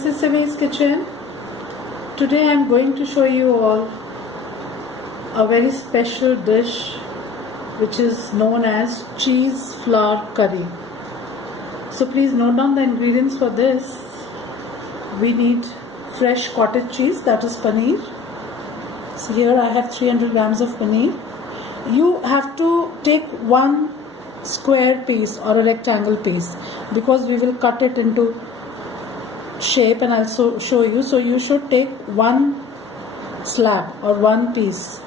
this is Simi's kitchen. Today I am going to show you all a very special dish which is known as cheese flour curry. So please note down the ingredients for this. We need fresh cottage cheese, that is paneer. So here I have 300 grams of paneer. You have to take one square piece or a rectangle piece because we will cut it into shape and also show you. So you should take one slab or one piece.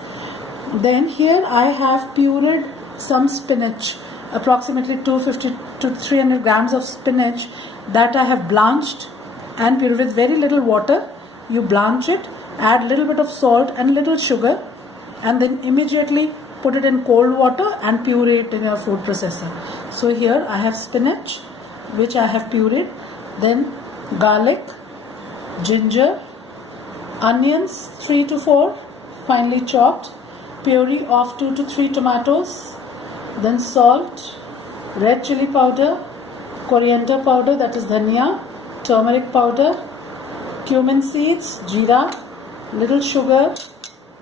Then here I have pureed some spinach, approximately 250 to 300 grams of spinach that I have blanched and pureed with very little water. You blanch it, add little bit of salt and little sugar, and then immediately put it in cold water and puree it in your food processor. So here I have spinach which I have pureed, then garlic, ginger, onions 3 to 4 finely chopped, puree of 2 to 3 tomatoes, then salt, red chili powder, coriander powder, that is dhania, turmeric powder, cumin seeds, jeera, little sugar.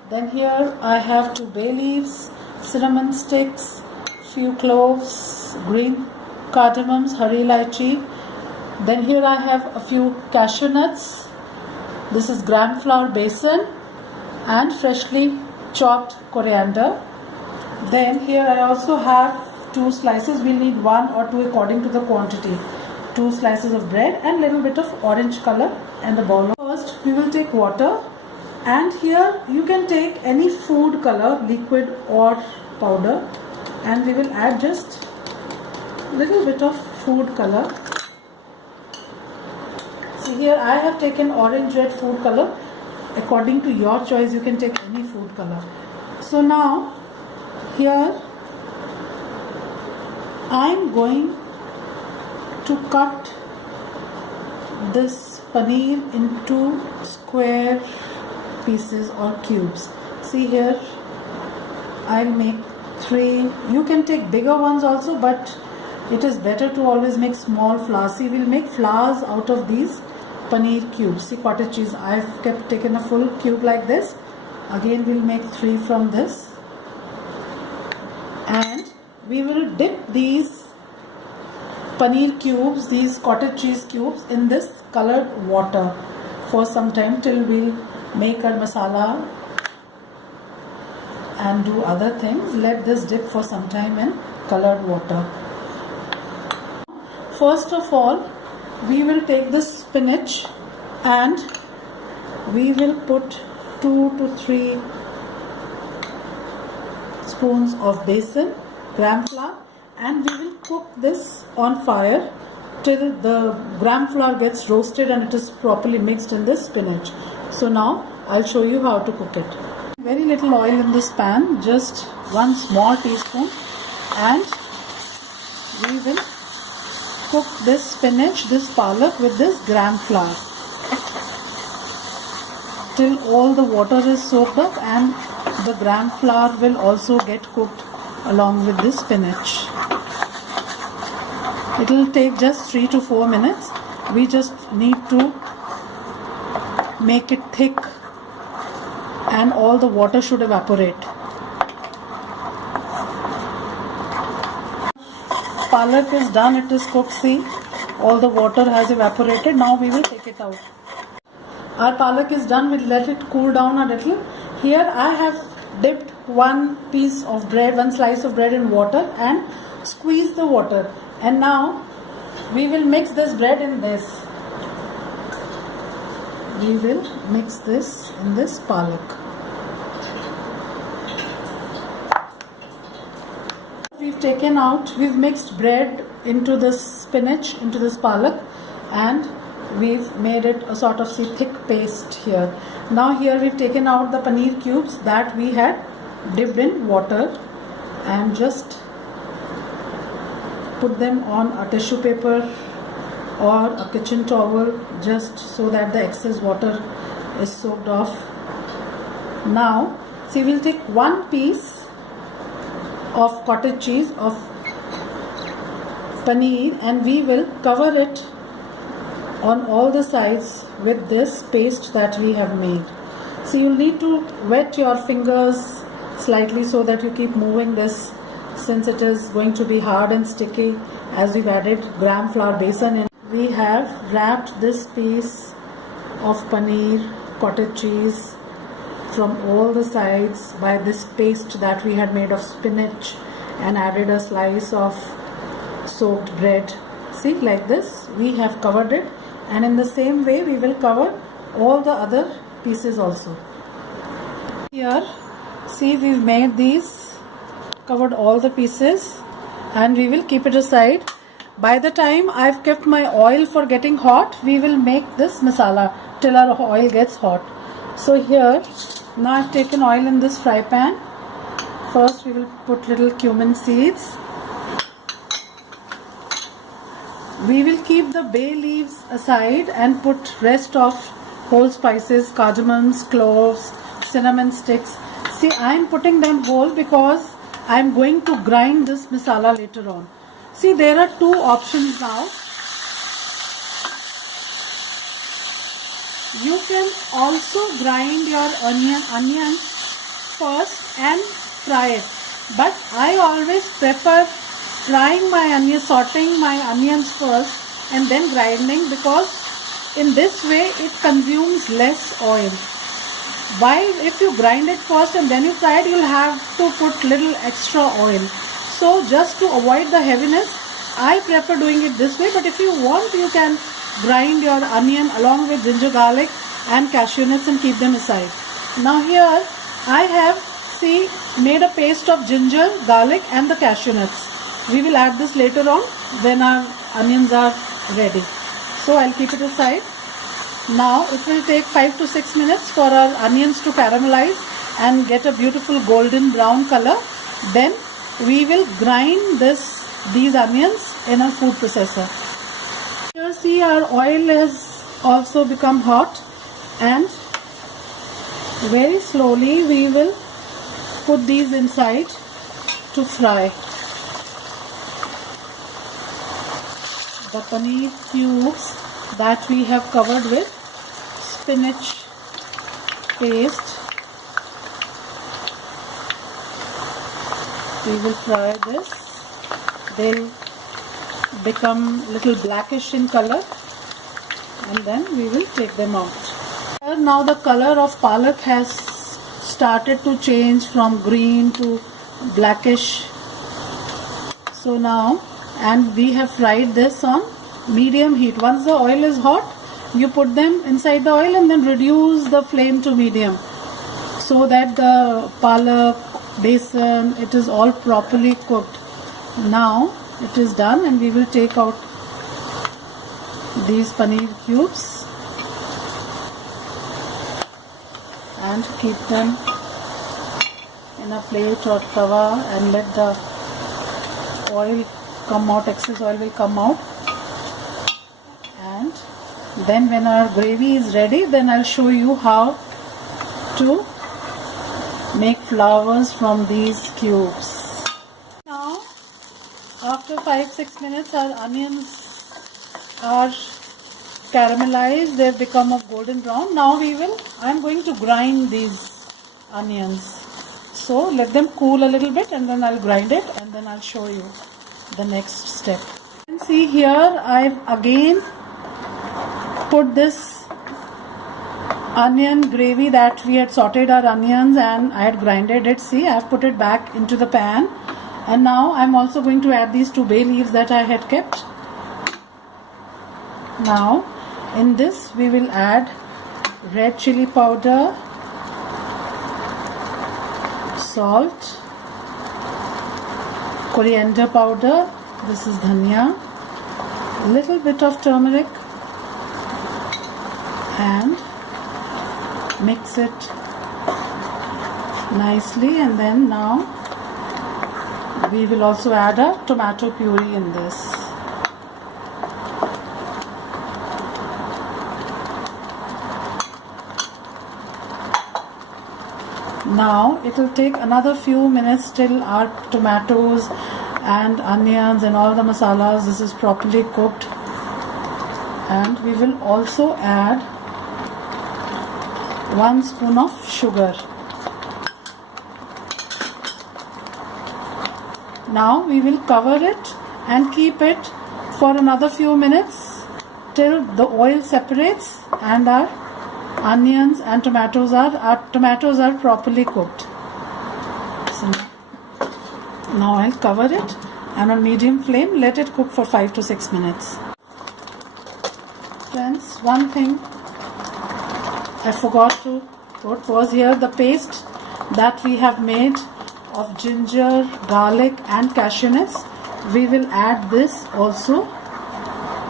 Then here I have 2 bay leaves, cinnamon sticks, few cloves, green cardamoms, hari elaichi. Then here I have a few cashew nuts. This is gram flour besan and freshly chopped coriander. Then here I also have 2 slices. We'll need 1 or 2 according to the quantity. 2 slices of bread and little bit of orange color and a bowl. First we will take water, and here you can take any food color, liquid or powder, and we will add just little bit of food color. So here I have taken orange red food color. According to your choice, you can take any food color. So now here I am going to cut this paneer into square pieces or cubes. See here, I'll make 3. You can take bigger ones also, but it is better to always make small flowers. See, we'll make flowers out of these paneer cubes. See, cottage cheese, I've taken a full cube like this. Again we'll make 3 from this, and we will dip these paneer cubes, these cottage cheese cubes, in this colored water for some time till we'll make our masala and do other things. Let this dip for some time in colored water. First of all, we will take this spinach and we will put 2 to 3 spoons of besan, gram flour, and we will cook this on fire till the gram flour gets roasted and it is properly mixed in this spinach. So now I'll show you how to cook it. Very little oil in this pan, just 1 small teaspoon, and we will cook this spinach, this palak with this gram flour till all the water is soaked up and the gram flour will also get cooked along with this spinach. It will take just 3 to 4 minutes. We just need to make it thick and all the water should evaporate. Palak is done, it is cooked. See, all the water has evaporated. Now we will take it out. Our palak is done. We'll let it cool down a little. Here I have dipped 1 piece of bread, 1 slice of bread in water and squeeze the water. And now we will mix this bread in this. We will mix this in this palak. We've mixed bread into this spinach, into this palak, and we've made it a sort of thick paste here. Now here we've taken out the paneer cubes that we had dipped in water and just put them on a tissue paper or a kitchen towel, just so that the excess water is soaked off. Now see, we'll take 1 piece of cottage cheese, of paneer, and we will cover it on all the sides with this paste that we have made. So you'll need to wet your fingers slightly so that you keep moving this, since it is going to be hard and sticky as we've added gram flour besan in. We have wrapped this piece of paneer, cottage cheese from all the sides by this paste that we had made of spinach and added a slice of soaked bread. See, like this we have covered it, and in the same way we will cover all the other pieces also. Here, see, we've made these, covered all the pieces, and we will keep it aside. By the time I've kept my oil for getting hot, we will make this masala till our oil gets hot. So here, now I've taken oil in this fry pan. First we will put little cumin seeds. We will keep the bay leaves aside and put rest of whole spices, cardamoms, cloves, cinnamon sticks. See, I am putting them whole because I am going to grind this masala later on. See, there are two options now. You can also grind your onions first and fry it. But I always prefer frying my onions, sauteing my onions first and then grinding, because in this way it consumes less oil. While if you grind it first and then you fry it, you'll have to put little extra oil. So just to avoid the heaviness, I prefer doing it this way. But if you want, you can grind your onion along with ginger, garlic and cashew nuts and keep them aside. Now here I have, see, made a paste of ginger, garlic and the cashew nuts. We will add this later on when our onions are ready. So I'll keep it aside. Now it will take 5 to 6 minutes for our onions to caramelize and get a beautiful golden brown color. Then we will grind these onions in a food processor. Here, see, our oil has also become hot, and very slowly we will put these inside to fry. The paneer cubes that we have covered with spinach paste, we will fry this. They'll become little blackish in color, and then we will take them out. Now the color of palak has started to change from green to blackish. So now, and we have fried this on medium heat. Once the oil is hot, you put them inside the oil and then reduce the flame to medium, so that the palak, besan, it is all properly cooked. Now it is done, and we will take out these paneer cubes and keep them in a plate or tawa and let the oil come out, excess oil will come out. And then when our gravy is ready, then I'll show you how to make flowers from these cubes. Now after 5-6 minutes, our onions are caramelized, they've become of golden brown. Now I'm going to grind these onions. So let them cool a little bit, and then I'll grind it, and then I'll show you the next step. You can see here I've again put this onion gravy that we had sauteed our onions and I had grinded it. See, I've put it back into the pan, and now I'm also going to add these 2 bay leaves that I had kept. Now in this we will add red chili powder, salt, coriander powder, this is dhania, little bit of turmeric, and mix it nicely. And then now we will also add a tomato puree in this. Now it will take another few minutes till our tomatoes and onions and all the masalas, this is properly cooked, And we will also add 1 spoon of sugar. Now we will cover it and keep it for another few minutes till the oil separates and our onions and tomatoes are properly cooked. So now I'll cover it and on medium flame let it cook for 5 to 6 minutes. Friends, one thing I forgot to put was here the paste that we have made of ginger, garlic and cashew nuts. We will add this also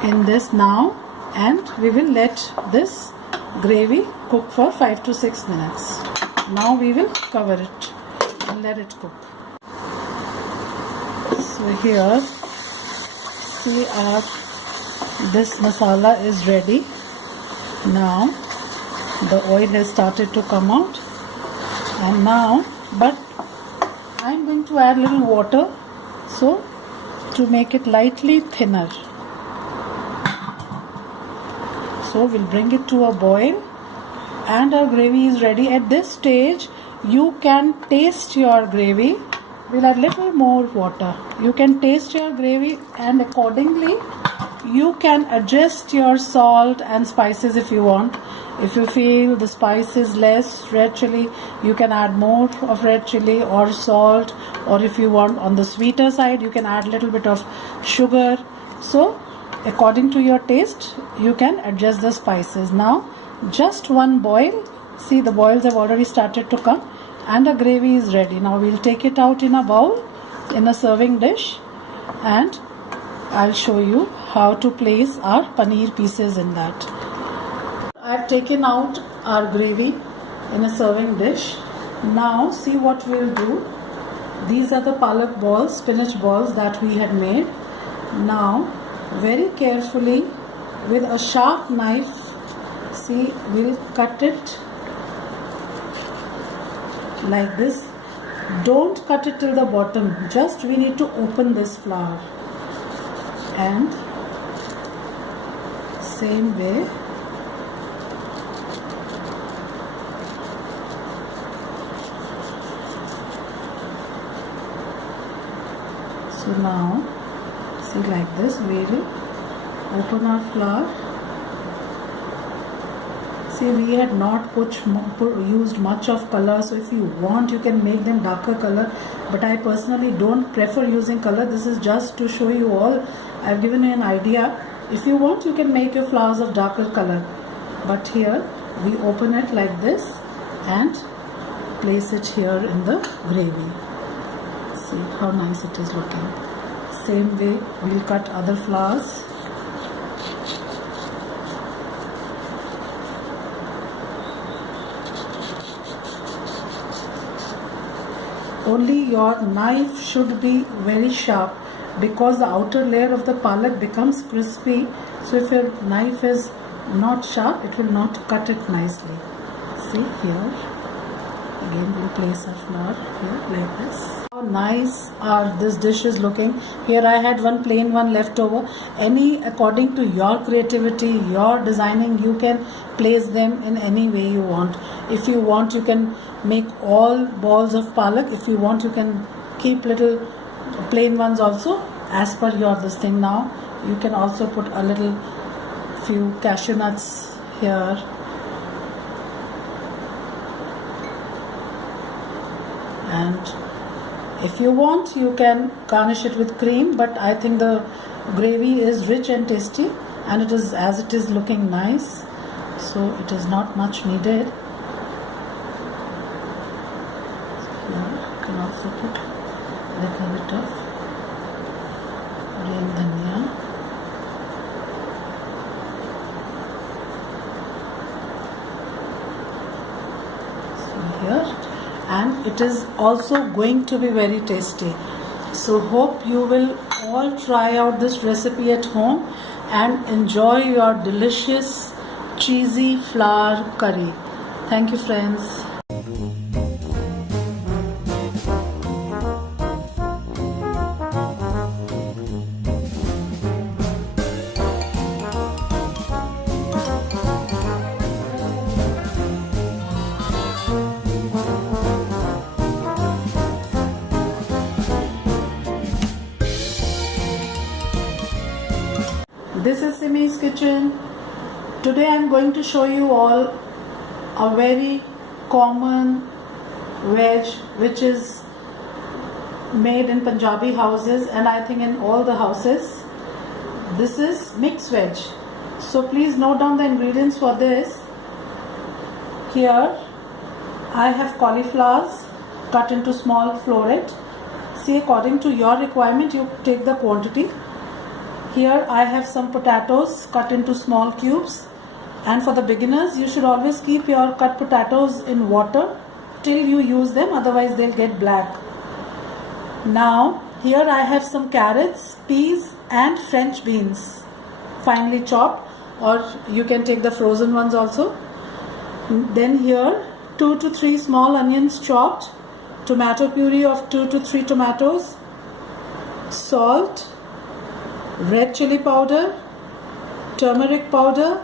in this now, and we will let this gravy cook for 5 to 6 minutes. Now we will cover it and let it cook. So here, see, this masala is ready. Now the oil has started to come out, and now, but I'm going to add little water so to make it lightly thinner. So we'll bring it to a boil and our gravy is ready. At this stage you can taste your gravy. We'll add little more water. You can taste your gravy and accordingly you can adjust your salt and spices if you want. If you feel the spice is less, red chili, you can add more of red chili or salt, or if you want on the sweeter side you can add little bit of sugar. So according to your taste you can adjust the spices. Now just one boil, see the boils have already started to come and the gravy is ready. Now we'll take it out in a bowl, in a serving dish, and I'll show you how to place our paneer pieces in that. I've taken out our gravy in a serving dish. Now see what we'll do. These are the palak balls, spinach balls that we had made. Now very carefully with a sharp knife, see, we'll cut it like this. Don't cut it till the bottom, just we need to open this flour, and same way so now see like this we will open our flour. See, we had not used much of color, so if you want you can make them darker color, but I personally don't prefer using color. This is just to show you all. I've given you an idea. If you want you can make your flowers of darker color, but here we open it like this and place it here in the gravy. See how nice it is looking. Same way we'll cut other flowers. Only your knife should be very sharp because the outer layer of the palak becomes crispy. So if your knife is not sharp, it will not cut it nicely. See here, again we'll place our flour here like this. How nice this dish is looking. Here I had one plain one left over. Any according to your creativity, your designing, you can place them in any way you want. If you want you can make all balls of palak. If you want you can keep little plain ones also as per your this thing. Now you can also put a little few cashew nuts here, and if you want you can garnish it with cream, but I think the gravy is rich and tasty and it is as it is looking nice, so it is not much needed. Here you can also put a little bit of green dhania. So here, and it is also going to be very tasty. So hope you will all try out this recipe at home and enjoy your delicious cheesy flour curry. Thank you friends. This is Simi's kitchen. Today I am going to show you all a very common veg which is made in Punjabi houses and I think in all the houses. This is mixed veg. So please note down the ingredients for this. Here I have cauliflowers cut into small floret. See, according to your requirement you take the quantity. Here I have some potatoes cut into small cubes, and for the beginners you should always keep your cut potatoes in water till you use them, otherwise they'll get black. Now here I have some carrots, peas and French beans finely chopped, or you can take the frozen ones also. Then here 2 to 3 small onions chopped, tomato puree of 2 to 3 tomatoes, salt, red chili powder, turmeric powder,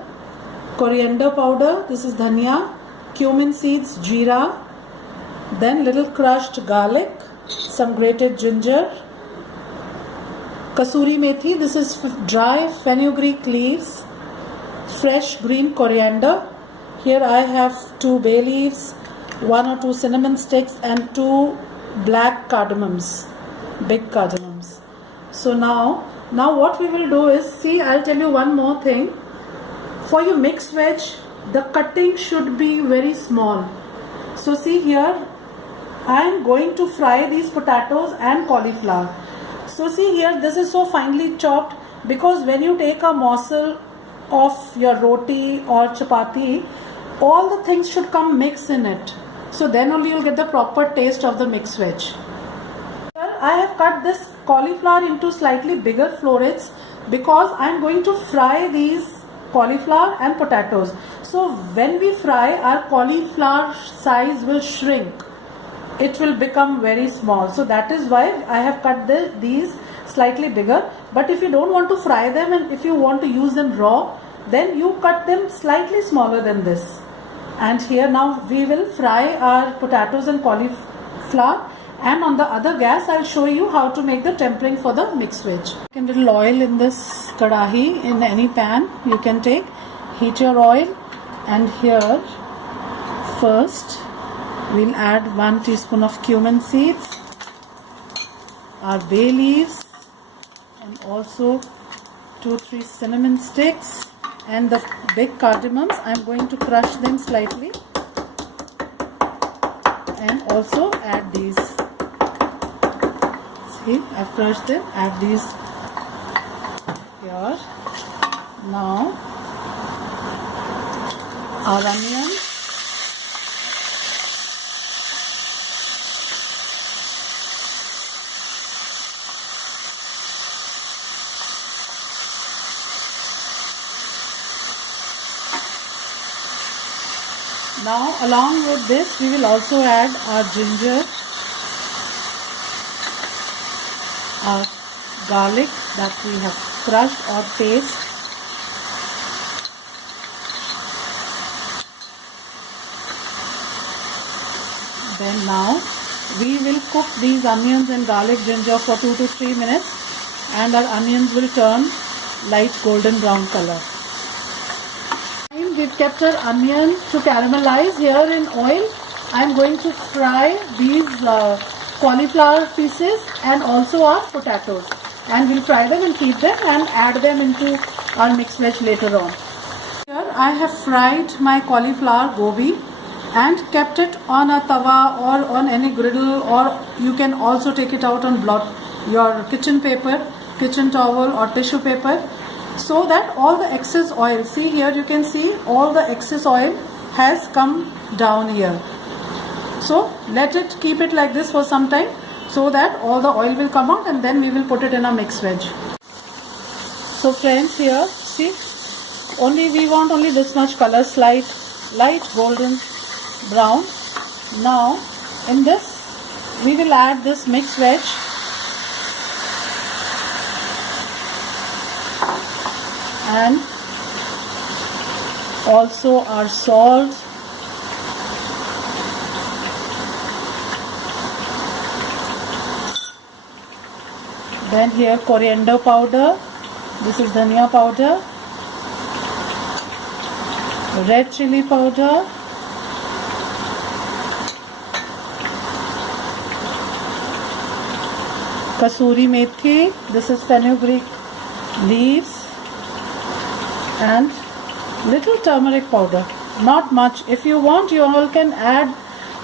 coriander powder, this is dhania, cumin seeds, jeera, then little crushed garlic, some grated ginger, kasuri methi, this is dry fenugreek leaves, fresh green coriander. Here I have 2 bay leaves, 1 or 2 cinnamon sticks and 2 black cardamoms, big cardamoms. So now what we will do is, see, I'll tell you one more thing. For your mixed veg, the cutting should be very small. So see here, I am going to fry these potatoes and cauliflower. So see here, this is so finely chopped because when you take a morsel of your roti or chapati, all the things should come mixed in it. So then only you'll get the proper taste of the mixed veg. Here I have cut this cauliflower into slightly bigger florets because I am going to fry these cauliflower and potatoes. So when we fry, our cauliflower size will shrink. It will become very small. So that is why I have cut these slightly bigger. But if you don't want to fry them and if you want to use them raw, then you cut them slightly smaller than this. And here now we will fry our potatoes and cauliflower, and on the other gas I'll show you how to make the tempering for the mixed veg. You can little oil in this kadahi, in any pan you can take, heat your oil, and here first we'll add 1 teaspoon of cumin seeds, our bay leaves, and also 2-3 cinnamon sticks, and the big cardamoms. I'm going to crush them slightly and also add these. See, I've crushed them, add these here. Now our onions, now along with this we will also add our ginger, our garlic that we have crushed or paste, then now we will cook these onions and garlic ginger for 2 to 3 minutes, and our onions will turn light golden brown color. We've kept our onion to caramelize. Here in oil I am going to fry these cauliflower pieces and also our potatoes, and we'll fry them and keep them and add them into our mixed veg later on. Here I have fried my cauliflower gobi and kept it on a tawa or on any griddle, or you can also take it out on your kitchen paper, kitchen towel or tissue paper, so that all the excess oil, see here you can see all the excess oil has come down here. So keep it like this for some time so that all the oil will come out, and then we will put it in a mixed veg. So friends, here see, we want only this much color, light golden brown. Now in this we will add this mixed veg, and also our salt, then here coriander powder, This is dhania powder, red chili powder, kasuri methi, this is fenugreek leaves, and little turmeric powder. Not much. If you want, you all can add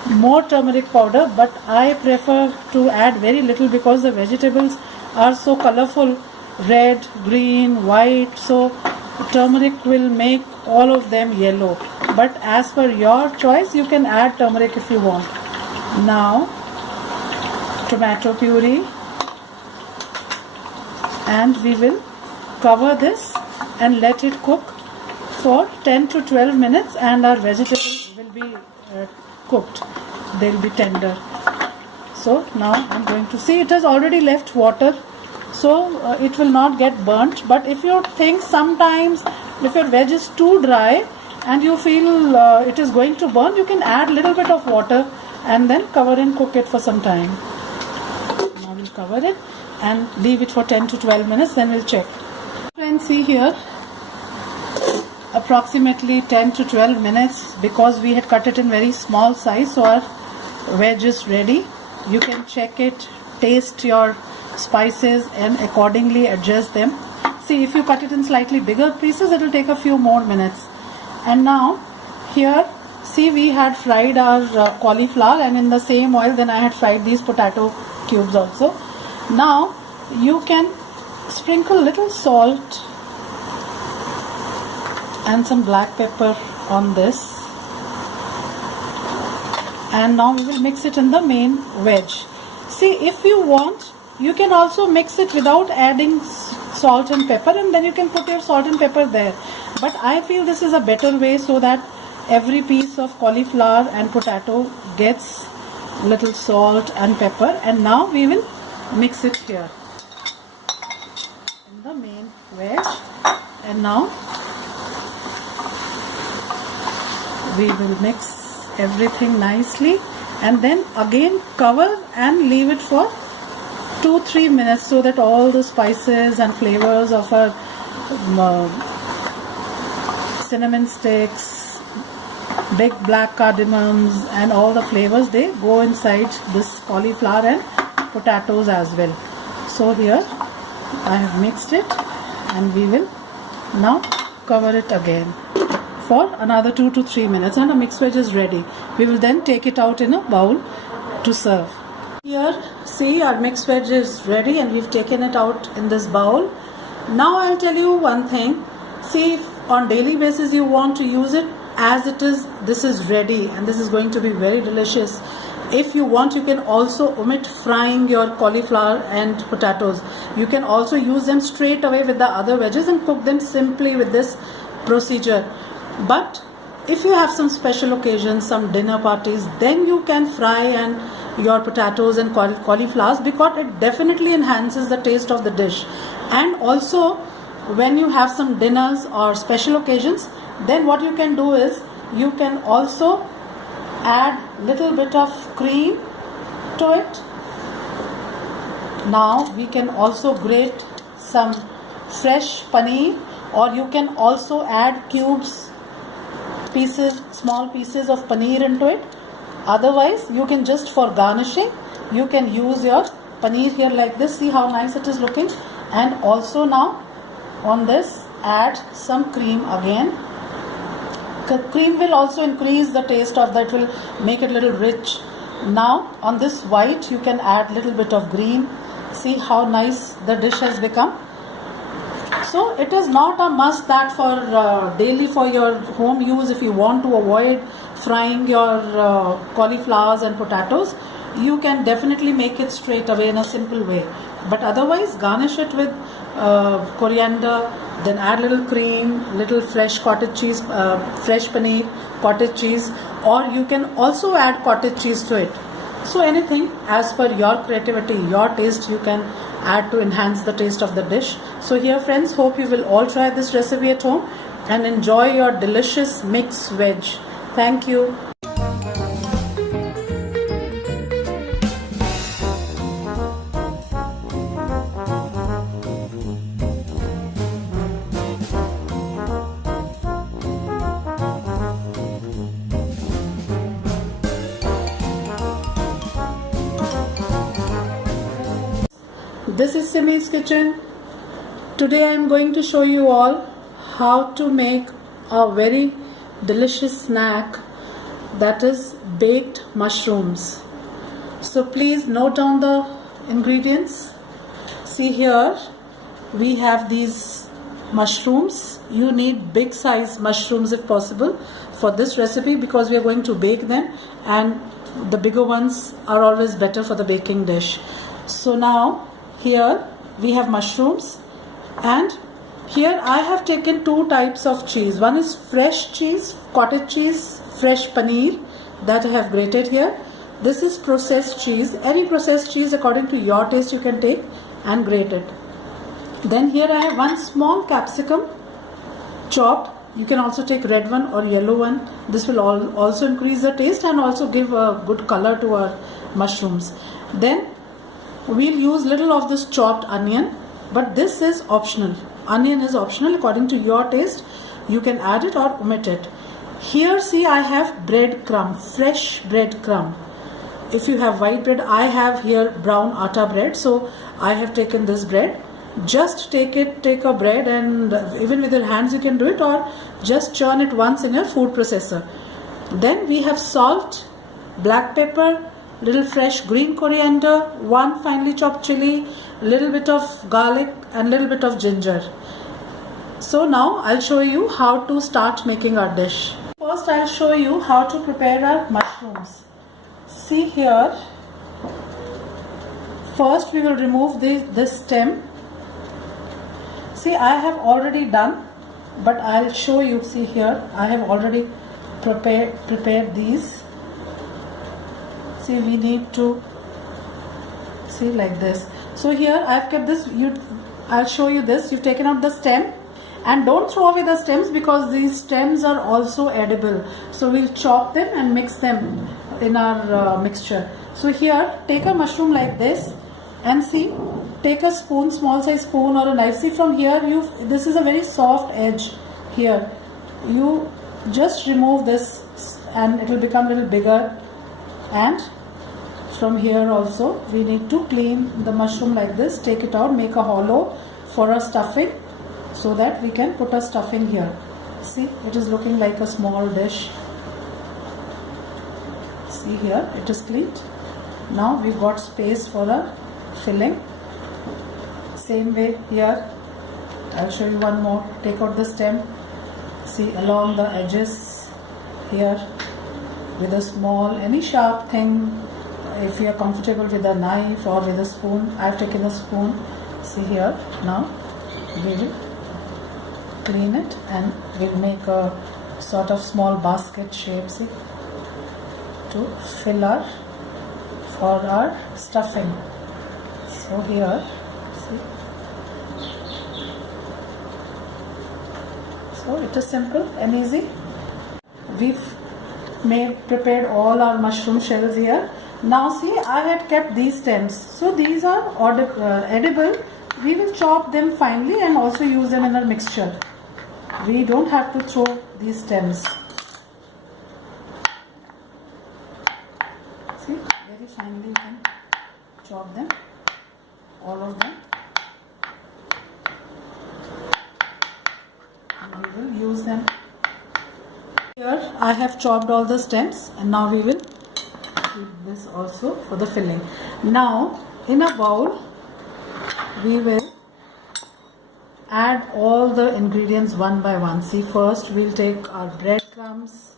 more turmeric powder, but I prefer to add very little because the vegetables are so colorful, red, green, white, so turmeric will make all of them yellow. But as per your choice, you can add turmeric if you want. Now tomato puree, and we will cover this and let it cook for 10 to 12 minutes, and our vegetables will be cooked. They will be tender. So now I'm going to see, it has already left water, so it will not get burnt. But if you think sometimes if your veg is too dry and you feel it is going to burn, you can add little bit of water and then cover and cook it for some time. Now we'll cover it and leave it for 10 to 12 minutes, then we'll check. Friends, see here, approximately 10 to 12 minutes, because we had cut it in very small size, so our veg is ready. You can check it, taste your spices and accordingly adjust them. See, if you cut it in slightly bigger pieces, it will take a few more minutes. And now here, see, we had fried our cauliflower, and in the same oil then I had fried these potato cubes also. Now you can sprinkle little salt and some black pepper on this, and now we will mix it in the main veg. See, if you want, you can also mix it without adding salt and pepper, and then you can put your salt and pepper there. But I feel this is a better way, so that every piece of cauliflower and potato gets little salt and pepper. And now we will mix it here in the main veg, and now we will mix everything nicely, and then again cover and leave it for 2-3 minutes, so that all the spices and flavors of our cinnamon sticks, big black cardamoms, and all the flavors, they go inside this cauliflower and potatoes as well. So here I have mixed it, and we will now cover it again for another 2 to 3 minutes, and our mixed veg is ready. We will then take it out in a bowl to serve. Here, see, our mixed veg is ready, and we've taken it out in this bowl. Now I'll tell you one thing. See, if on daily basis you want to use it as it is, this is ready, and this is going to be very delicious. If you want, you can also omit frying your cauliflower and potatoes. You can also use them straight away with the other veggies and cook them simply with this procedure. But if you have some special occasions, some dinner parties, then you can fry and your potatoes and cauliflowers, because it definitely enhances the taste of the dish. And also, when you have some dinners or special occasions, then what you can do is you can also add little bit of cream to it. Now we can also grate some fresh paneer, or you can also add small pieces of paneer into it. Otherwise, you can just, for garnishing, you can use your paneer here like this. See how nice it is looking. And also now on this, add some cream again. Cream will also increase the taste of that, will make it a little rich. Now on this white, you can add little bit of green. See how nice the dish has become. So it is not a must that for daily for your home use. If you want to avoid frying your cauliflowers and potatoes, you can definitely make it straight away in a simple way. But otherwise, garnish it with coriander, then add little cream, little fresh cottage cheese, fresh paneer, cottage cheese, or you can also add cottage cheese to it. So anything as per your creativity, your taste, you can add to enhance the taste of the dish. So here friends, hope you will all try this recipe at home and enjoy your delicious mixed veg. Thank you. This is Simi's kitchen. Today I am going to show you all how to make a very delicious snack, that is baked mushrooms. So please note down the ingredients. See here we have these mushrooms. You need big size mushrooms if possible for this recipe, because we are going to bake them, and the bigger ones are always better for the baking dish. So now here we have mushrooms, and here I have taken two types of cheese. One is fresh cheese, cottage cheese, fresh paneer that I have grated here. This is processed cheese. Any processed cheese according to your taste you can take and grate it. Then here I have one small capsicum chopped. You can also take red one or yellow one. This will also increase the taste and also give a good color to our mushrooms. Then we'll use little of this chopped onion, but this is optional. Onion is optional according to your taste. You can add it or omit it. Here see I have bread crumb, fresh bread crumb. If you have white bread, I have here brown atta bread, so I have taken this bread. Just take a bread, and even with your hands you can do it, or just churn it once in a food processor. Then we have salt, black pepper, little fresh green coriander, one finely chopped chili, little bit of garlic and little bit of ginger. So now I'll show you how to start making our dish. First I'll show you how to prepare our mushrooms. See here, first we will remove this stem. See, I have already done, but I'll show you. See here, I have already prepared these. See, we need to see like this. So here I have kept this. I'll show you this. You've taken out the stem, and don't throw away the stems, because these stems are also edible. So we'll chop them and mix them in our mixture. So here, take a mushroom like this, and see, take a spoon, small size spoon or a knife. See, from here this is a very soft edge here. You just remove this and it will become a little bigger. And from here also we need to clean the mushroom like this. Take it out, make a hollow for a stuffing, so that we can put a stuffing here. See, it is looking like a small dish. See here, it is cleaned. Now we've got space for a filling. Same way here, I'll show you one more. Take out the stem. See, along the edges here with a small, any sharp thing. If you are comfortable with a knife or with a spoon, I've taken a spoon. See here, now we will clean it and we'll make a sort of small basket shape, see, to fill for our stuffing. So here, see, so it is simple and easy. We've prepared all our mushroom shells here. Now see, I had kept these stems, so these are edible. We will chop them finely and also use them in our mixture. We don't have to throw these stems. See, very finely you can chop them, all of them. And we will use them. Here I have chopped all the stems, and now we will keep this also for the filling. Now in a bowl we will add all the ingredients one by one. See, first we'll take our breadcrumbs.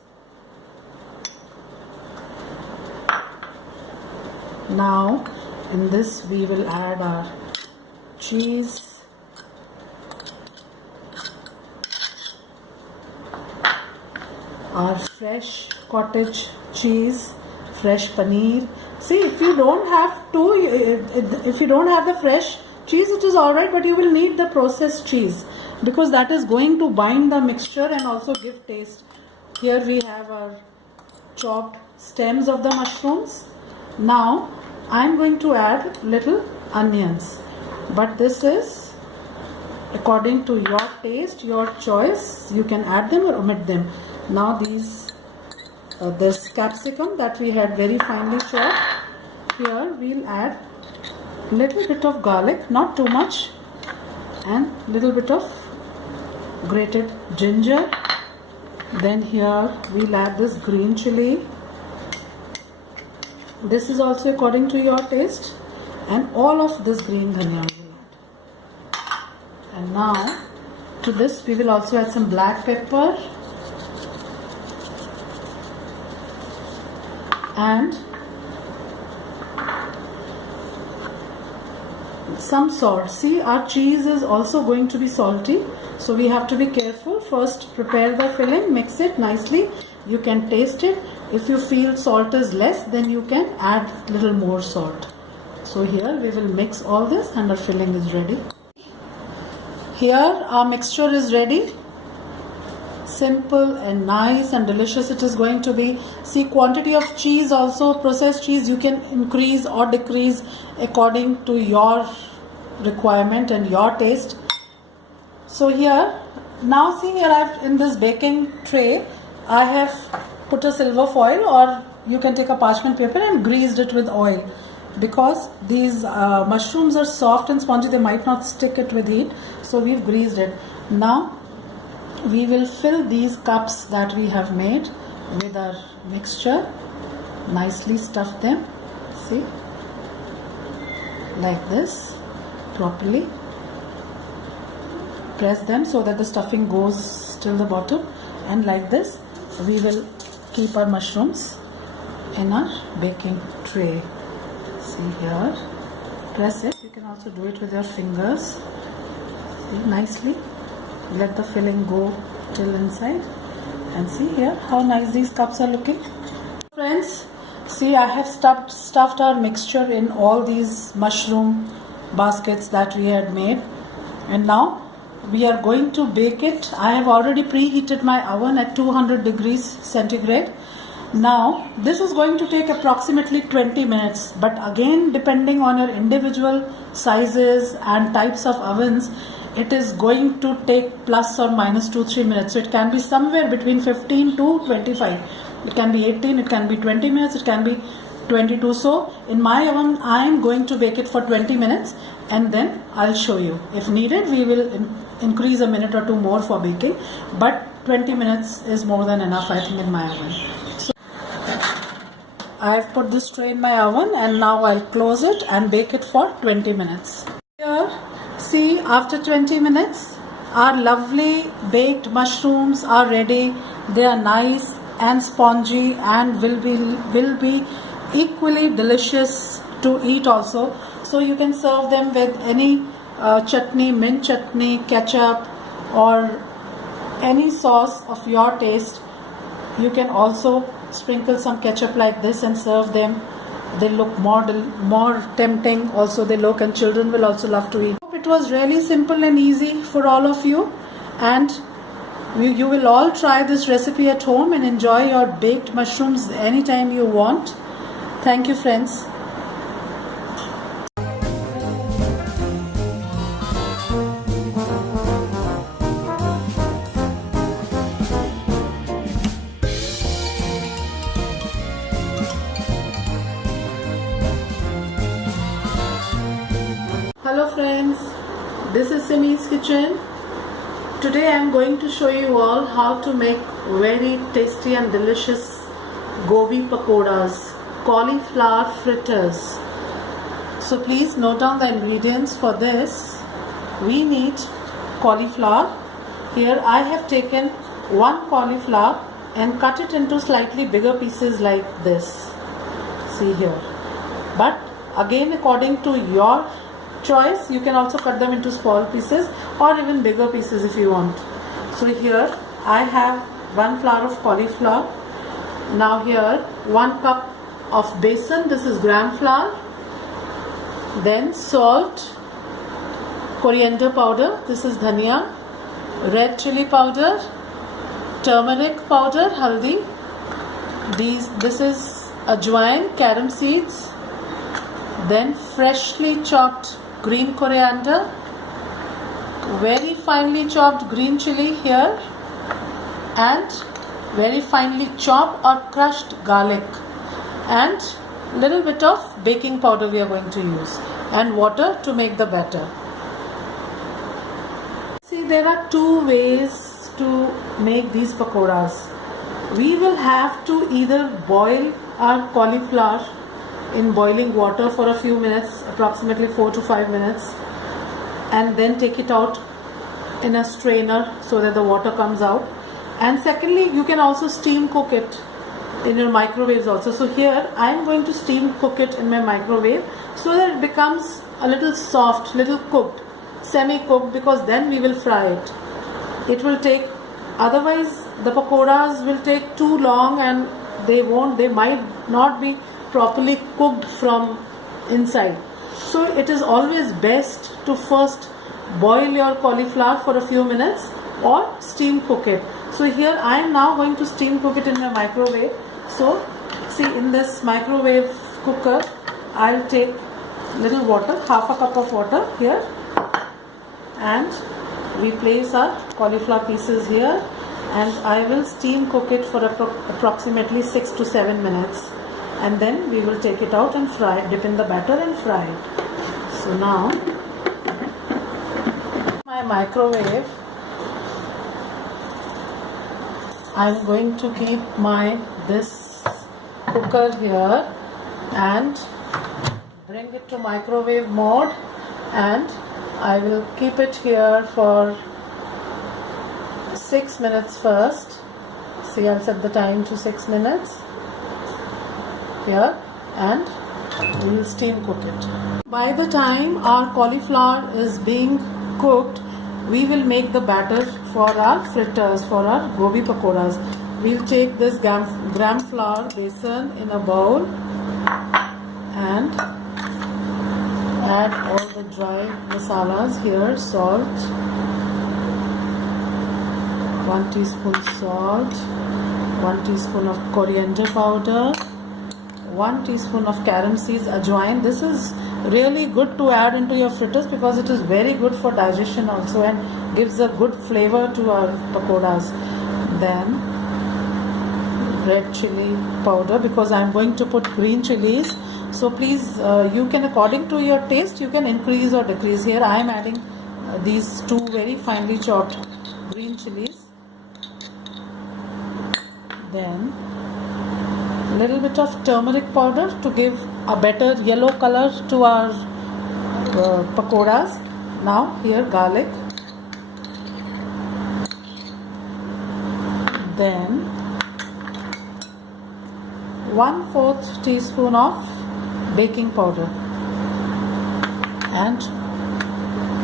Now in this we will add our cheese, our fresh cottage cheese, fresh paneer. See, if you don't have the fresh cheese, it is alright, but you will need the processed cheese, because that is going to bind the mixture and also give taste. Here we have our chopped stems of the mushrooms. Now I am going to add little onions, but this is according to your taste, your choice. You can add them or omit them. Now this capsicum that we had very finely chopped, here we'll add little bit of garlic, not too much, and little bit of grated ginger. Then here we'll add this green chili. This is also according to your taste, and all of this green dhania we will add. And now to this we will also add some black pepper and some salt. See, our cheese is also going to be salty, so we have to be careful. First prepare the filling, mix it nicely. You can taste it. If you feel salt is less, then you can add little more salt. So here we will mix all this and our filling is ready. Here our mixture is ready. Simple and nice and delicious it is going to be. See, quantity of cheese also, processed cheese, you can increase or decrease according to your requirement and your taste. So here, now see here, in this baking tray I have put a silver foil, or you can take a parchment paper and greased it with oil, because these mushrooms are soft and spongy, they might not stick it with heat, so we've greased it. Now we will fill these cups that we have made with our mixture. Nicely stuff them, see, like this, properly press them so that the stuffing goes till the bottom, and like this we will keep our mushrooms in our baking tray. See here, press it. You can also do it with your fingers. See, nicely let the filling go till inside, and see here how nice these cups are looking. Friends, see, I have stuffed our mixture in all these mushroom baskets that we had made, and now we are going to bake it. I have already preheated my oven at 200 degrees centigrade. Now this is going to take approximately 20 minutes, but again depending on your individual sizes and types of ovens, it is going to take plus or minus 2-3 minutes. So it can be somewhere between 15 to 25. It can be 18, it can be 20 minutes, it can be 22. So in my oven I am going to bake it for 20 minutes, and then I'll show you. If needed, we will increase a minute or two more for baking, but 20 minutes is more than enough, I think, in my oven. So I've put this tray in my oven, and now I'll close it and bake it for 20 minutes. Here, see, after 20 minutes our lovely baked mushrooms are ready. They are nice and spongy and will be equally delicious to eat also. So you can serve them with any chutney, mint chutney, ketchup, or any sauce of your taste. You can also sprinkle some ketchup like this and serve them. They look more tempting also, they look, and children will also love to eat. It was really simple and easy for all of you, and you will all try this recipe at home and enjoy your baked mushrooms anytime you want. Thank you, friends. Hello friends, this is Simi's Kitchen. Today I am going to show you all how to make very tasty and delicious gobi pakoras, cauliflower fritters. So please note down the ingredients for this. We need cauliflower. Here I have taken one cauliflower and cut it into slightly bigger pieces like this. See here. But again, according to your choice, you can also cut them into small pieces or even bigger pieces if you want. So here I have 1 flower of cauliflower. Now here 1 cup of besan, this is gram flour. Then salt, coriander powder, this is dhania, red chili powder, turmeric powder, haldi. This is ajwain, carom seeds. Then freshly chopped green coriander, very finely chopped green chili here, and very finely chopped or crushed garlic, and little bit of baking powder we are going to use, and water to make the batter. See, there are two ways to make these pakoras. We will have to either boil our cauliflower in boiling water for a few minutes, approximately 4 to 5 minutes, and then take it out in a strainer so that the water comes out. And secondly, you can also steam cook it in your microwaves also. So here I am going to steam cook it in my microwave so that it becomes a little soft, little cooked, semi-cooked, because then we will fry it. It will take, otherwise the pakoras will take too long and they might not be properly cooked from inside. So it is always best to first boil your cauliflower for a few minutes or steam cook it. So here I am now going to steam cook it in my microwave. So see, in this microwave cooker I'll take little water, half a cup of water here, and we place our cauliflower pieces here, and I will steam cook it for approximately 6 to 7 minutes, and then we will take it out and fry it, dip in the batter and fry it. So now my microwave, I'm going to keep this cooker here and bring it to microwave mode, and I will keep it here for 6 minutes first. See, I'll set the time to 6 minutes here, and we will steam cook it. By the time our cauliflower is being cooked, we will make the batter for our fritters, for our gobi pakoras. We'll take this gram flour besan in a bowl and add all the dry masalas here. Salt, 1 teaspoon salt, 1 teaspoon of coriander powder, 1 teaspoon of carom seeds, ajwain. This is really good to add into your fritters because it is very good for digestion also and gives a good flavor to our pakoras. Then red chili powder, because I am going to put green chilies. So please, you can, according to your taste, you can increase or decrease. Here I am adding these 2 very finely chopped green chilies. Then little bit of turmeric powder to give a better yellow color to our pakoras. Now here garlic. Then 1/4 teaspoon of baking powder and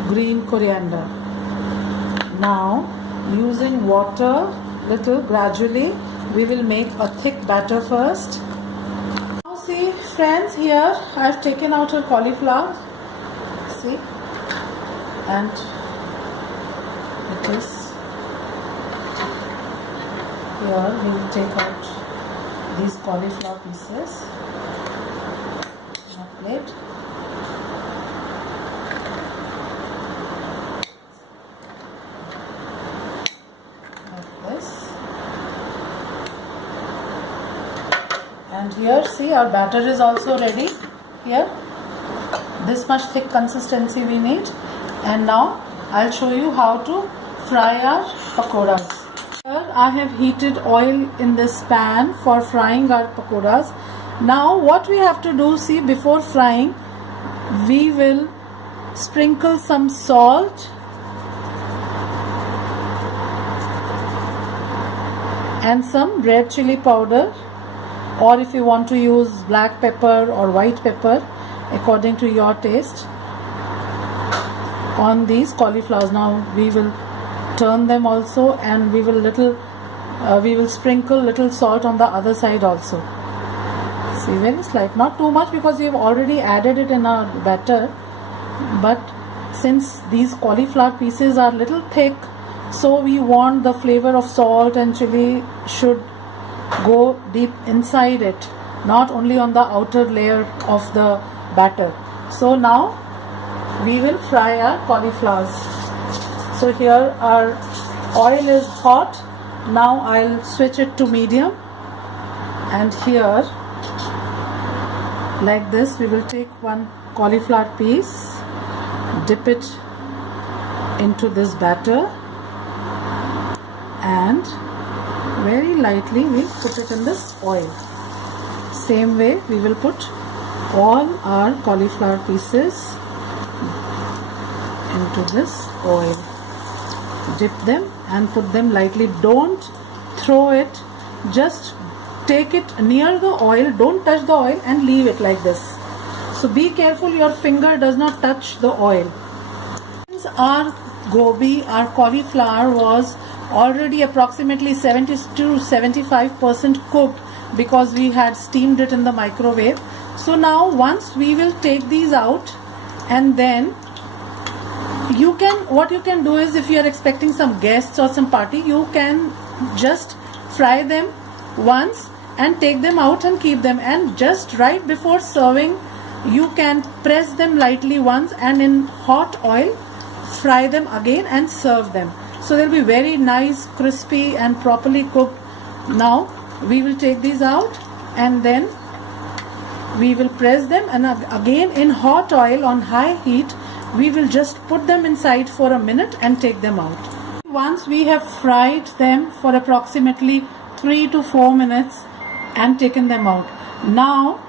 green coriander. Now using water little gradually, we will make a thick batter first. Now see friends, here I have taken out a cauliflower, see, and it is here. We will take out these cauliflower pieces in a plate. And here see, our batter is also ready. Here this much thick consistency we need, and now I'll show you how to fry our pakoras. Here I have heated oil in this pan for frying our pakoras. Now what we have to do, see, before frying we will sprinkle some salt and some red chili powder, or if you want to use black pepper or white pepper according to your taste, on these cauliflowers. Now we will turn them also, and we will sprinkle little salt on the other side also. See, very slight, not too much because we have already added it in our batter, but since these cauliflower pieces are little thick, so we want the flavor of salt and chili should go deep inside it, not only on the outer layer of the batter. So now we will fry our cauliflowers. So here our oil is hot. Now I'll switch it to medium, and here Like this, we will take one cauliflower piece, dip it into this batter, and very lightly we put it in this oil. Same way we will put all our cauliflower pieces into this oil. Dip them and put them lightly. Don't throw it, just take it near the oil, don't touch the oil, and leave it like this. So be careful your finger does not touch the oil. Our gobi, our cauliflower was already approximately 70 to 75% cooked because we had steamed it in the microwave. So now once we will take these out, and then what you can do is, if you are expecting some guests or some party, you can just fry them once and take them out and keep them, and just right before serving you can press them lightly once and in hot oil fry them again and serve them. So they'll be very nice, crispy and properly cooked. Now we will take these out and then we will press them, and again in hot oil on high heat we will just put them inside for a minute and take them out. Once we have fried them for approximately 3 to 4 minutes and taken them out, now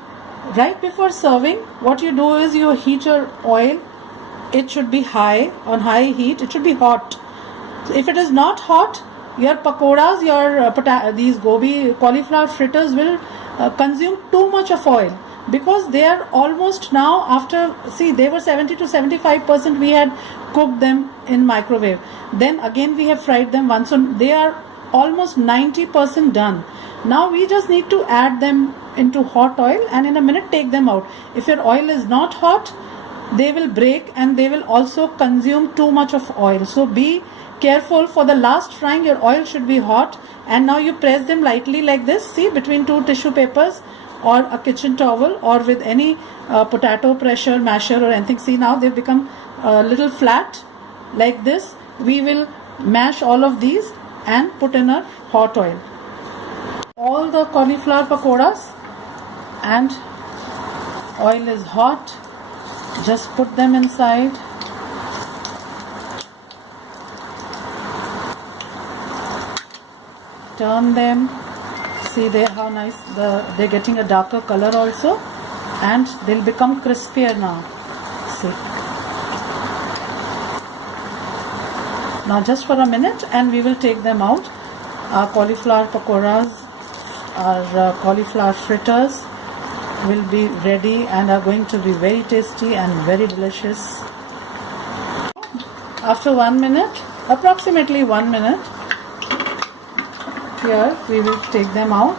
right before serving, what you do is you heat your oil. It should be high, on high heat. It should be hot. If it is not hot, your pakoras, these gobi cauliflower fritters will consume too much of oil, because they are almost now, after, see, they were 70 to 75% we had cooked them in microwave, then again we have fried them once, so they are almost 90% done. Now we just need to add them into hot oil and in a minute take them out. If your oil is not hot, they will break and they will also consume too much of oil. So be careful. For the last frying, your oil should be hot, and now you press them lightly like this, see, between two tissue papers or a kitchen towel or with any potato pressure masher or anything. See, now they've become a little flat like this. We will mash all of these and put in a hot oil. All the cauliflower pakoras, and oil is hot. Just put them inside. Turn them. See there how nice they're getting a darker color also, and they'll become crispier now. See. Now just for a minute and we will take them out. Our cauliflower pakoras, our cauliflower fritters will be ready and are going to be very tasty and very delicious. After 1 minute, approximately 1 minute, here we will take them out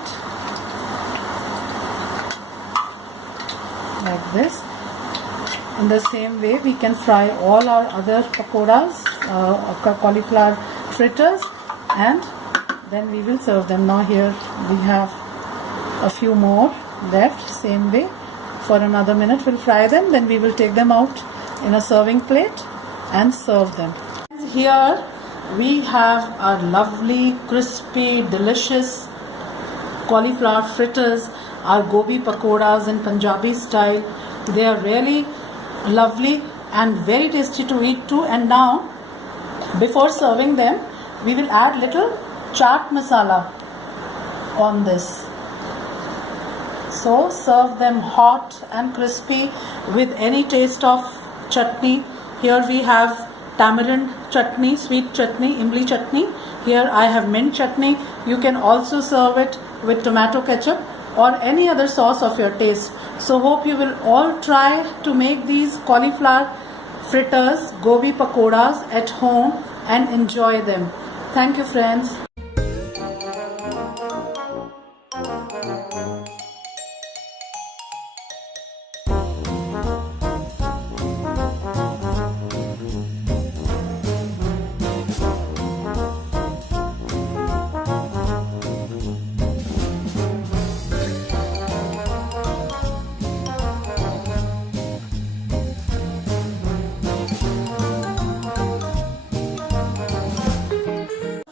like this. In the same way we can fry all our other pakoras, cauliflower fritters, and then we will serve them. Now here we have a few more left. Same way, for another minute we'll fry them, then we will take them out in a serving plate and serve them. Here we have our lovely, crispy, delicious cauliflower fritters, our gobi pakoras in Punjabi style. They are really lovely and very tasty to eat too. And now, before serving them, we will add little chaat masala on this. So serve them hot and crispy with any taste of chutney. Here we have tamarind chutney, sweet chutney, imli chutney. Here I have mint chutney. You can also serve it with tomato ketchup or any other sauce of your taste. So hope you will all try to make these cauliflower fritters, gobi pakoras at home and enjoy them. Thank you, friends.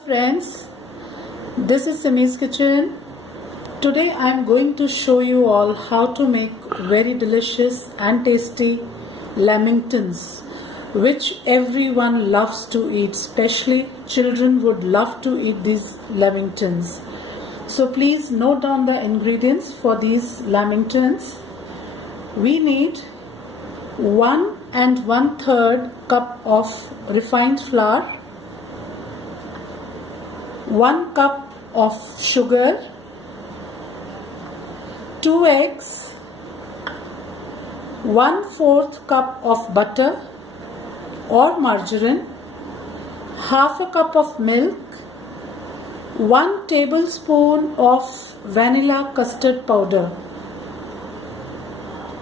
Friends, this is Simi's kitchen. Today I am going to show you all how to make very delicious and tasty lamingtons, which everyone loves to eat, especially children would love to eat these lamingtons. So please note down the ingredients for these lamingtons. We need 1 1/3 cup of refined flour, 1 cup of sugar, 2 eggs, 1/4 cup of butter or margarine, half a cup of milk, 1 tablespoon of vanilla custard powder,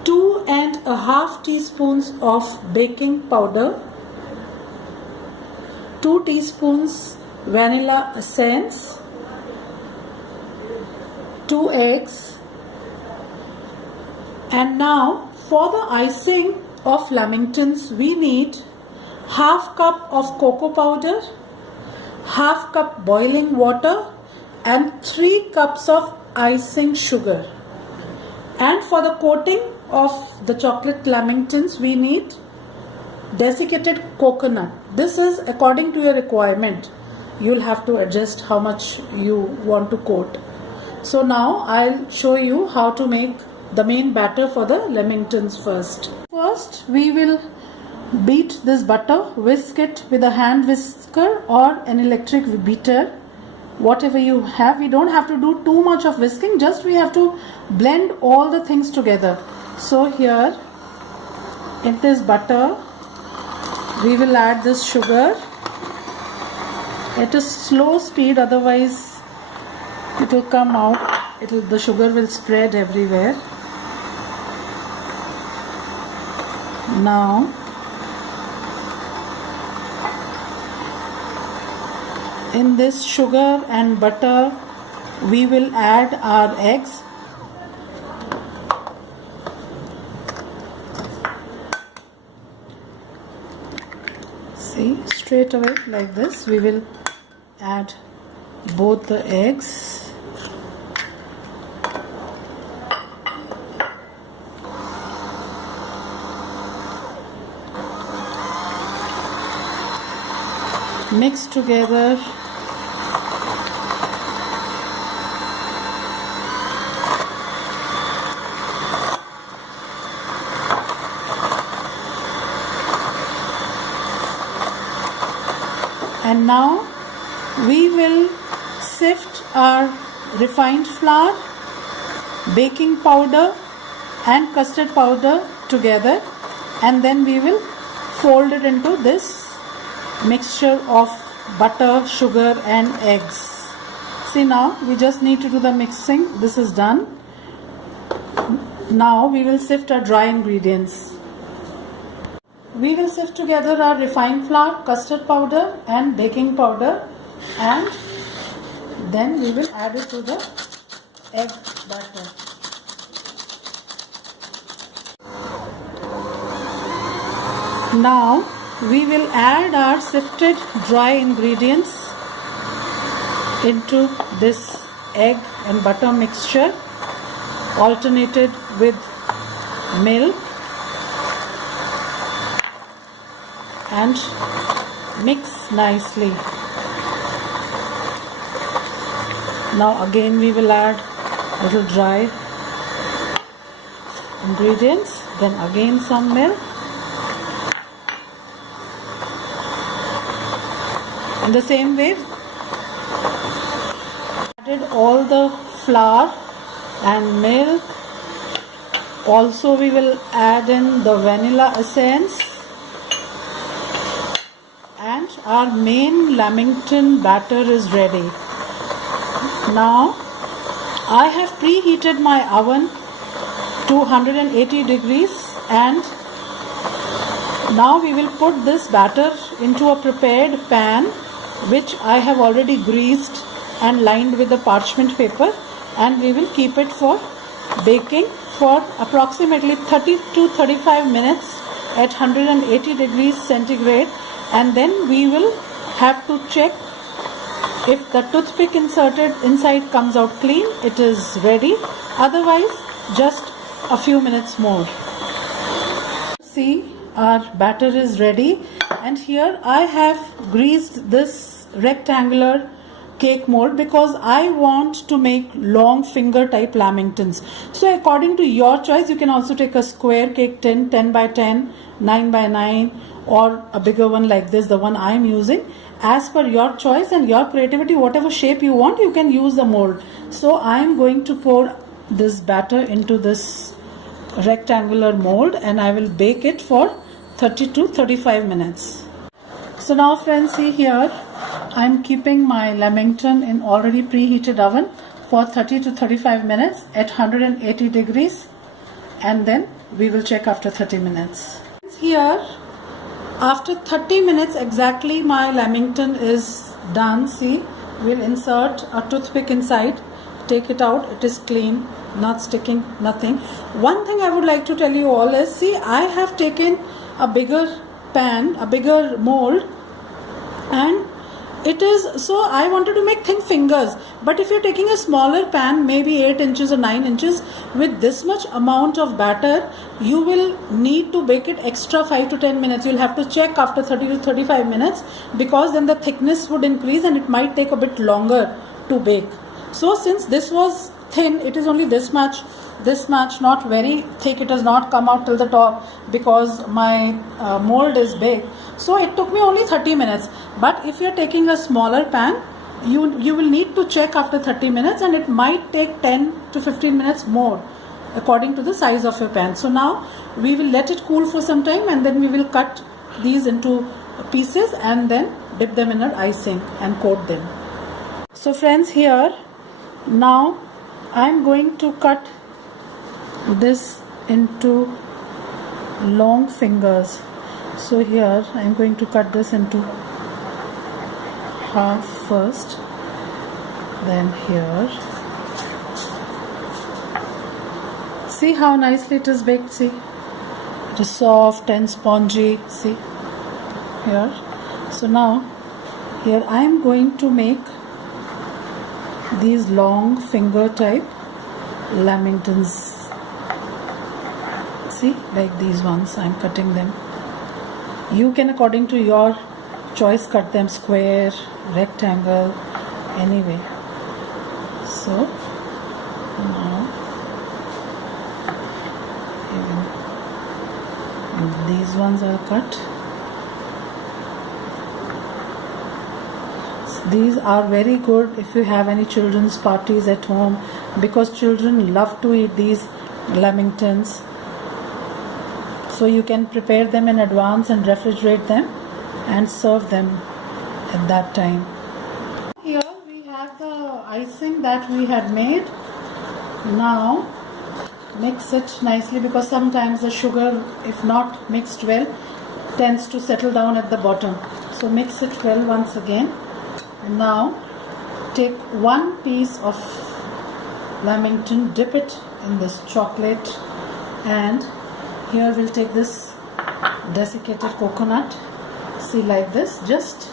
2.5 teaspoons of baking powder, 2 teaspoons vanilla essence, 2 eggs. And now for the icing of lamingtons we need half cup of cocoa powder, half cup boiling water and 3 cups of icing sugar. And for the coating of the chocolate lamingtons we need desiccated coconut. This is according to your requirement. You'll have to adjust how much you want to coat. So now I'll show you how to make the main batter for the lamingtons first. First we will beat this butter, whisk it with a hand whisker or an electric beater, whatever you have. We don't have to do too much of whisking, just we have to blend all the things together. So here in this butter we will add this sugar at a slow speed, otherwise it will come out, the sugar will spread everywhere. Now in this sugar and butter we will add our eggs. See, straight away like this we will add both the eggs. Mix together. And now we will sift our refined flour, baking powder and custard powder together, and then we will fold it into this mixture of butter, sugar and eggs. See, now we just need to do the mixing. This is done. Now we will sift our dry ingredients. We will sift together our refined flour, custard powder and baking powder, and then we will add it to the egg batter. Now we will add our sifted dry ingredients into this egg and butter mixture, alternated with milk, and mix nicely. Now again we will add little dry ingredients, then again some milk. In the same way, added all the flour and milk. Also we will add in the vanilla essence, and our main lamington batter is ready. Now I have preheated my oven to 180 degrees, and now we will put this batter into a prepared pan which I have already greased and lined with the parchment paper, and we will keep it for baking for approximately 30 to 35 minutes at 180 degrees centigrade, and then we will have to check If the toothpick inserted inside comes out clean, it is ready. Otherwise, just a few minutes more. See, our batter is ready, and here I have greased this rectangular cake mold because I want to make long finger type lamingtons. So according to your choice, you can also take a square cake tin, 10 by 10, 9 by 9, or a bigger one like this, the one I am using. As per your choice and your creativity, whatever shape you want, you can use the mold. So I am going to pour this batter into this rectangular mold, and I will bake it for 30 to 35 minutes. So now friends, see here, I am keeping my lamington in already preheated oven for 30 to 35 minutes at 180 degrees, and then we will check after 30 minutes. Here, after 30 minutes exactly, my lamington is done. See, we'll insert a toothpick inside, take it out, it is clean, not sticking, nothing. One thing I would like to tell you all is, see, I have taken a bigger pan, a bigger mold, and it is, so I wanted to make thin fingers. But if you're taking a smaller pan, maybe 8 inches or 9 inches, with this much amount of batter, you will need to bake it extra 5 to 10 minutes. You'll have to check after 30 to 35 minutes, because then the thickness would increase and it might take a bit longer to bake. So since this was thin, it is only this much, not very thick. It does not come out till the top because my mold is big. So it took me only 30 minutes. But if you're taking a smaller pan, you will need to check after 30 minutes, and it might take 10 to 15 minutes more according to the size of your pan. So now we will let it cool for some time, and then we will cut these into pieces and then dip them in our icing and coat them. So friends, here now I'm going to cut this into long fingers. So here I am going to cut this into half first, then here. See how nicely it is baked. See, it is soft and spongy. See here. So now here I am going to make these long finger type lamingtons. See, like these ones, I am cutting them. You can, according to your choice, cut them square, rectangle, anyway. So now even these ones are cut. These are very good if you have any children's parties at home, because children love to eat these lamingtons. So you can prepare them in advance and refrigerate them and serve them at that time. Here we have the icing that we had made. Now mix it nicely, because sometimes the sugar, if not mixed well, tends to settle down at the bottom. So mix it well once again. Now take one piece of lamington, dip it in this chocolate, and here we'll take this desiccated coconut. See, like this, just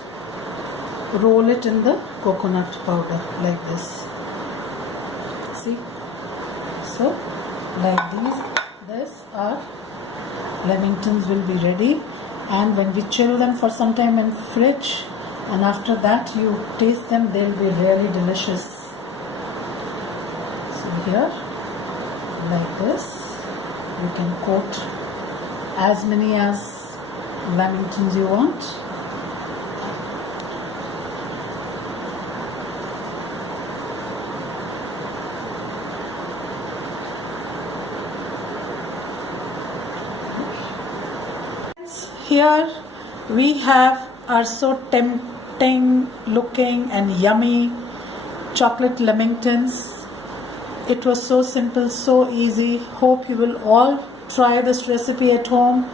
roll it in the coconut powder like this. See, so like this our lamingtons will be ready, and when we chill them for some time in fridge, and after that you taste them, they'll be really delicious. So here, like this, you can coat as many as lamingtons you want. Here we have our so tempting looking and yummy chocolate lamingtons. It was so simple, so easy. Hope you will all try this recipe at home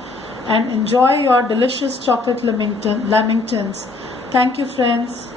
and enjoy your delicious chocolate lamingtons. Thank you, friends.